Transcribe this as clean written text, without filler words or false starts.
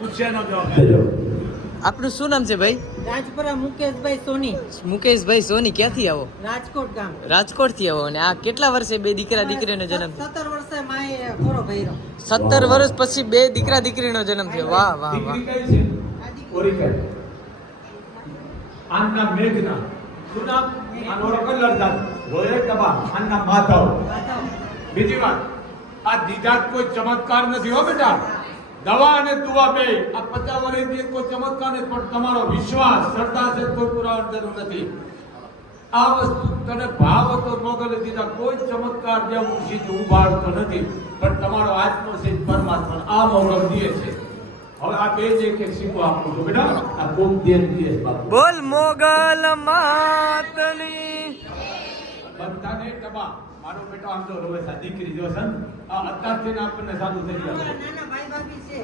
પૂછ્યાનો જવાબ. આપનું શું નામ છે ભાઈ? રાજપુરા મુકેશભાઈ સોની. મુકેશભાઈ સોની. ક્યાંથી આવો? રાજકોટ ગામ. રાજકોટ થી આવો. અને આ કેટલા વર્ષે બે દીકરા દીકરીનો જન્મ? 17 વર્ષે માએ ખોરો ભર્યો. 17 વર્ષ પછી બે દીકરા દીકરીનો જન્મ થયો. વાહ વાહ વાહ. દીકરી કઈ છે? ઓરિકલ. આના મેઘના. શું નામ? આનો કલરદાર. રોયલ ડબા. આના માધવ. બીજી વાત, આ દીદાત કોઈ ચમત્કાર નથી હો બેટા. દવા અને દુઆ બે આ 50 વર્ષથી કોઈ ચમત્કાર નથી, પણ તમારો વિશ્વાસ શ્રદ્ધા છે કોઈ પુરાવાની જરૂર નથી. આ વસ્તુ તને ભાવ હતો મોગલે દીધા, કોઈ ચમત્કાર જેવું સીધું ઉભાડતો નથી, પણ તમારો આત્મો છે પરમાત્મા આ મોગલ દે છે. હવે આ બે જે કે શીખો આપું છું બેટા, આ કોક દે દે બાપુ. બોલ મોગલ માતની. બધાને ટબા. મારો બેટો આમ તો રોવે છે, દીકરી જો છે ને, આ અત્યારથી આપણને સાદું થઈ ગયું. નાના ભાઈ ભાભી છે.